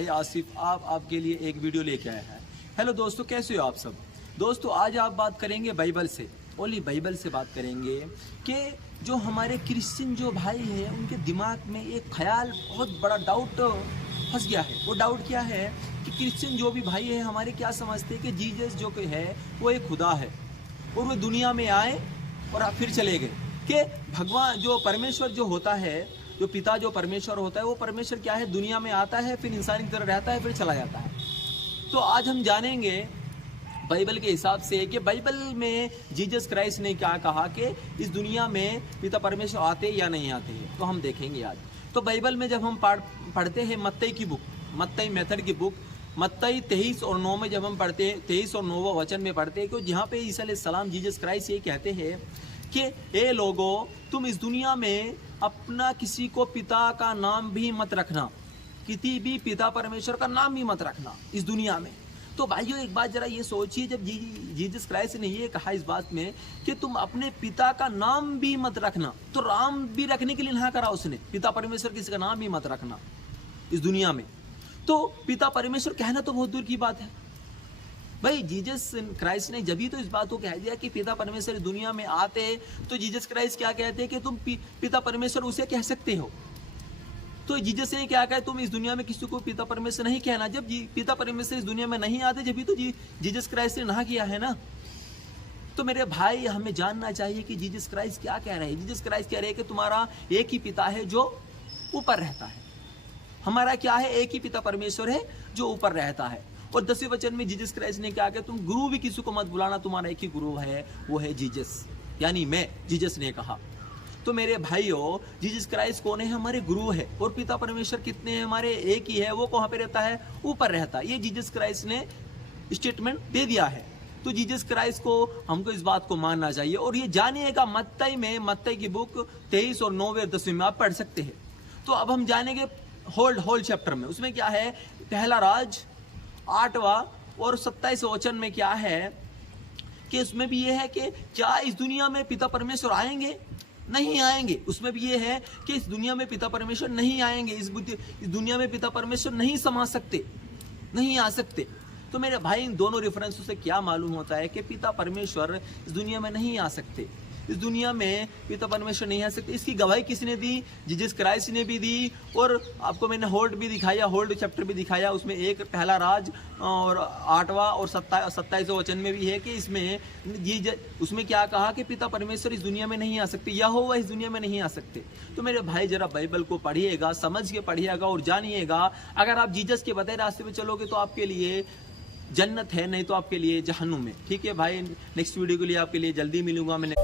भाई आसिफ आपके लिए एक वीडियो लेके आया है। हेलो दोस्तों, कैसे हो आप सब। दोस्तों आज आप बात करेंगे बाइबल से, ओनली बाइबल से बात करेंगे कि जो हमारे क्रिश्चियन जो भाई हैं उनके दिमाग में एक ख्याल बहुत बड़ा डाउट फंस गया है। वो डाउट क्या है कि क्रिश्चियन जो भी भाई है हमारे क्या समझते हैं कि जीसस जो है वो एक खुदा है और वो दुनिया में आए और फिर चले गए। कि भगवान जो परमेश्वर जो होता है, जो पिता जो परमेश्वर होता है, वो परमेश्वर क्या है, दुनिया में आता है, फिर इंसान की तरह रहता है, फिर चला जाता है। तो आज हम जानेंगे बाइबल के हिसाब से कि बाइबल में जीसस क्राइस्ट ने क्या कहा कि इस दुनिया में पिता परमेश्वर आते या नहीं आते हैं। तो हम देखेंगे आज। तो बाइबल में जब हम पढ़ते हैं मत्ती की बुक, मत्ती मेथड की बुक, मत्ती 23 और 9 में जब हम पढ़ते हैं, 23 और 9 वचन में पढ़ते हैं कि जहाँ पे ईसा अलैहिस्सलाम जीसस क्राइस्ट ये कहते हैं कि ए लोगों, तुम इस दुनिया में अपना किसी को पिता का नाम भी मत रखना, किसी भी पिता परमेश्वर का नाम भी मत रखना इस दुनिया में। तो भाइयों एक बात जरा ये सोचिए, जब जीसस क्राइस्ट ने ये कहा इस बात में कि तुम अपने पिता का नाम भी मत रखना, तो राम भी रखने के लिए ना करा उसने, पिता परमेश्वर किसी का नाम भी मत रखना इस दुनिया में। तो पिता परमेश्वर कहना तो बहुत दूर की बात है भाई। जीसस क्राइस्ट ने जब ही तो इस बात को कह दिया कि पिता परमेश्वर दुनिया में आते, तो जीसस क्राइस्ट क्या कहते हैं कि तुम पिता परमेश्वर उसे कह सकते हो। तो जीसस ने क्या कहा, तुम इस दुनिया में किसी को पिता परमेश्वर नहीं कहना। जब पिता परमेश्वर इस दुनिया में नहीं आते, जब ही तो जीसस क्राइस्ट ने ना किया है ना। तो मेरे भाई हमें जानना चाहिए कि जीसस क्राइस्ट क्या कह रहे हैं। जीसस क्राइस्ट कह रहे हैं कि तुम्हारा एक ही पिता है जो ऊपर रहता है। हमारा क्या है, एक ही पिता परमेश्वर है जो ऊपर रहता है। और 10वें वचन में जीसस क्राइस्ट ने क्या कहा, तुम गुरु भी किसी को मत बुलाना, तुम्हारा एक ही गुरु है, वो है जीसस, यानी मैं, जीसस ने कहा। तो मेरे भाइयों जीसस क्राइस्ट कौन है, हमारे गुरु है। और पिता परमेश्वर कितने हैं, हमारे एक ही है। वो कहाँ पे रहता है, ऊपर रहता है। ये जीसस क्राइस्ट ने स्टेटमेंट दे दिया है। तो जीसस क्राइस्ट को हमको इस बात को मानना चाहिए। और ये जानिएगा मत्ती में, मत्ती की बुक 23 और 9 और 10 में आप पढ़ सकते हैं। तो अब हम जानेंगे होल चैप्टर में, उसमें क्या है, पहला राज 8वां और 27 वचन में क्या है कि उसमें भी ये है कि क्या इस दुनिया में पिता परमेश्वर आएंगे, नहीं आएंगे। उसमें भी ये है कि इस दुनिया में पिता परमेश्वर नहीं आएंगे, इस दुनिया में पिता परमेश्वर नहीं समा सकते, नहीं आ सकते। तो मेरे भाई इन दोनों रेफरेंसों से क्या मालूम होता है कि पिता परमेश्वर इस दुनिया में नहीं आ सकते, इस दुनिया में पिता परमेश्वर नहीं आ सकते। इसकी गवाही किसने दी, जीसस क्राइस्ट ने भी दी। और आपको मैंने होल्ड भी दिखाया, होल्ड चैप्टर भी दिखाया। उसमें एक पहला राज और 8वां और 27 वचन में भी है कि इसमें उसमें क्या कहा कि पिता परमेश्वर इस दुनिया में नहीं आ सकते, यहोवा इस दुनिया में नहीं आ सकते। तो मेरे भाई जरा बाइबल को पढ़िएगा, समझ के पढ़िएगा और जानिएगा। अगर आप जीसस के बताए रास्ते में चलोगे तो आपके लिए जन्नत है, नहीं तो आपके लिए जहन्नुम है। ठीक है भाई, नेक्स्ट वीडियो के लिए आपके लिए जल्दी मिलूंगा। मैंने